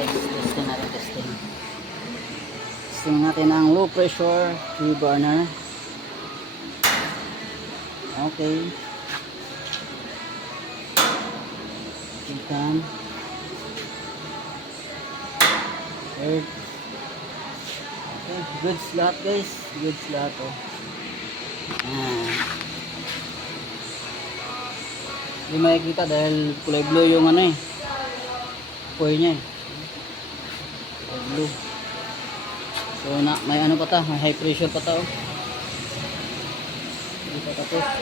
guys, testing natin, testing. Testing natin ang low pressure burner. Okay. Second. Third. Okay, goods lahat guys. Goods lahat oh. Hindi makikita dahil kulay blue yung ano eh. Apoy niya eh. Kulay blue. So may ano pa ta, may high pressure pa ta oh. Hindi pa tapos.